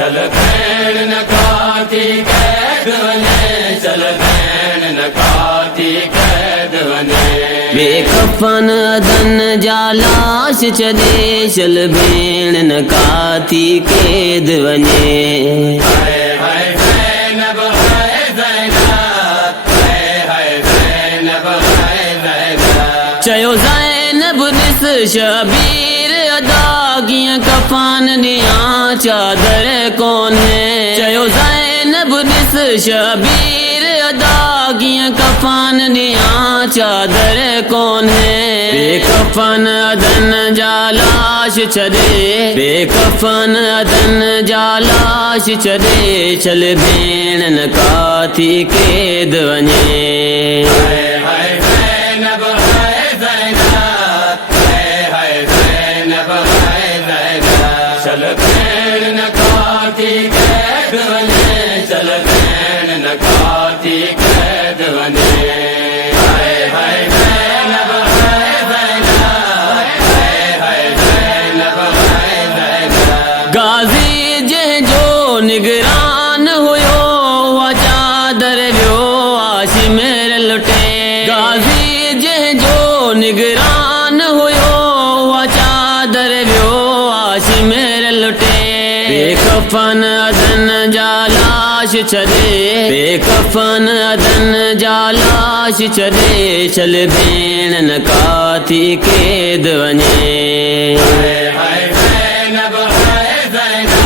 चल भैन नकाती कैद बने, चल भैन नकाती कैद बने। बेकफन दन जालाश चले, चल भैन नकाती कैद बने। हाय हाय ज़ैनब हाय ज़ैनब, हाय हाय ज़ैनब हाय ज़ैनब। चयो ज़ैनब निस शबीर अदा किया कफन दिया चादर कौन है। चयो ज़ैनब निस शबीर अदा किया कफन दिया चादर कौन है। बेकफन अदन जालाश चले, बेकफन अदन जालाश चले, चल भेण नकाती कैद वने। हाय हाय ज़ैनब हाय ज़ैनब, हाय हाय ज़ैनब हाय ज़ैनब। चल भैन नकाती कैद बने, चल भैन नकाती कैद बने। हाय हाय ज़ैनब हाय ज़ैनब, हाय हाय ज़ैनब हाय ज़ैनब। गाजी जह जो निगरान हुयो, वह चादर व्यो आशी मेरे लुटे। गाजी जह जो निगरान हुयो, वह चादर व्यो आशी मेरे लुटे। बेकफन अदन जालाश चले, बेकफन अदन जालाश चले, चल भेण नकाती कैद वने। हाय हाय ज़ैनब हाय ज़ैनब,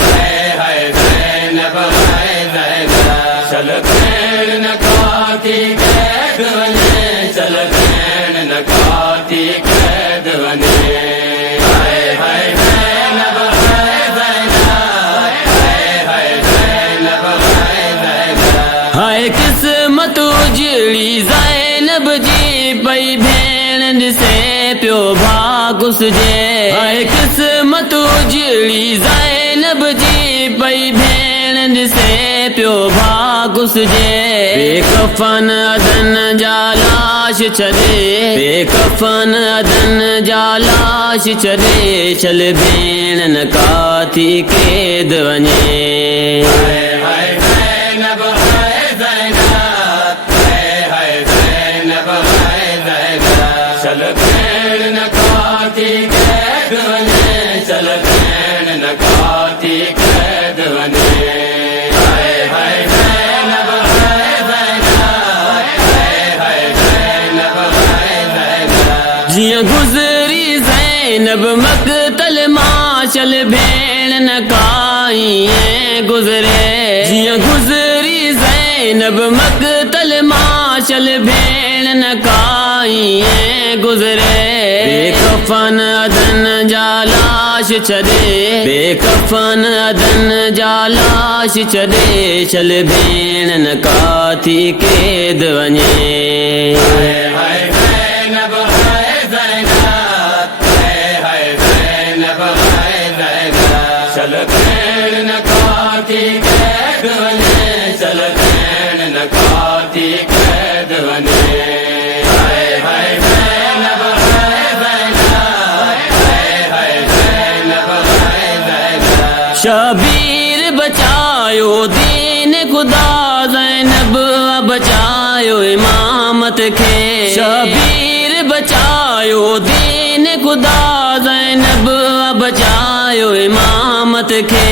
हाय हाय ज़ैनब हाय ज़ैनब। चल भैन नकाती कैद बने, चल भैन नकाती कैद बने। हाय हाय ज़ैनब हाय ज़ैनब, हाय हाय ज़ैनब हाय ज़ैनब। हाय किस्मत उजड़ी ज़ैनब जी पई भेण जिसे प्यो भागुस जे। हाय किस्मत उजड़ी ज़ैनब जी पई भेण जिसे प्यो भागुस जे। बेकफन अदन जालाश चले, बेकफन अदन जालाश चले, चल भेण नकाती कैद वने। हाय हाय ज़ैनब हाय ज़ैनब, हाय हाय ज़ैनब हाय ज़ैनब। चल भैन नकाती कैद बने, चल भैन नकाती कैद बने। हाय हाय ज़ैनब हाय ज़ैनब, हाय हाय ज़ैनब हाय ज़ैनब। जिया गुजरी ज़ैनब मक़तल मां, चल भेण नकाई गुजरे। जिया गुजरी ज़ैनब मक़तल मां, चल भेण नकाई गुजरे। बेकफन अदन जालाश चले, बेकफन अदन जालाश चले, चल भेण नकाती कैद वने। हाय हाय ज़ैनब हाय ज़ैनब, हाय हाय ज़ैनब हाय ज़ैनब। चल भैन नकाती कैद बने, चल भैन नकाती कैद बने। हाय हाय ज़ैनब हाय ज़ैनब, हाय हाय ज़ैनब हाय ज़ैनब। शबीर बचायो दीन खुदा, ज़ैनब बचायो इमामत के। शबीर बचायो दीन खुदा, ज़ैनब बचायो इमामत के।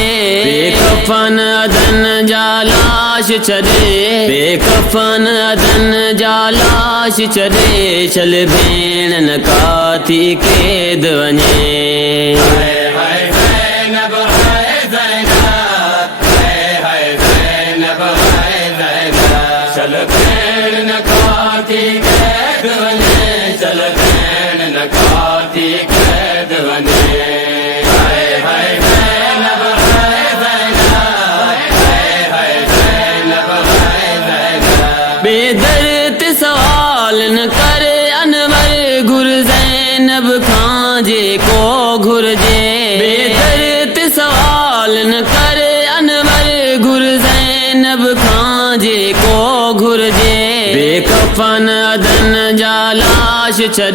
बेकफन अदन जालाश चले, बेकफन अदन जालाश चले, चल भेण नकाती कैद वने। हाय हाय ज़ैनब हाय ज़ैनब, हाय हाय ज़ैनब हाय ज़ैनब। चल भैन नकाती कैद बने, चल भैण नकाती कैद बने। हाय हाय ज़ैनब हाय ज़ैनब, हाय हाय ज़ैनब हाय ज़ैनब। बेदर्द सवाल सवाल न करे अनवर घुर ज़ैनब खां जेको घुरजे बेदर्द सवाल न करे अनवर घुर ज़ैनब खां जेको घुरजे बेकफन अदन जा लाश छॾे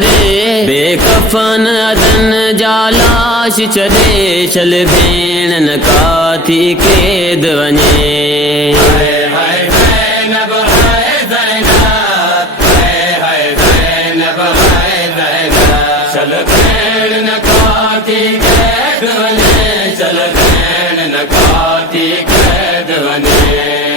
बेकफन अदन जा लाश छॾे चल भेण न काथी क़ैद वञे हाय ज़ैनब हाय ज़ैनब हाय ज़ैनब हाय ज़ैनब चल भेण न काथी क़ैद वञे चल भेण न काथी क़ैद वञे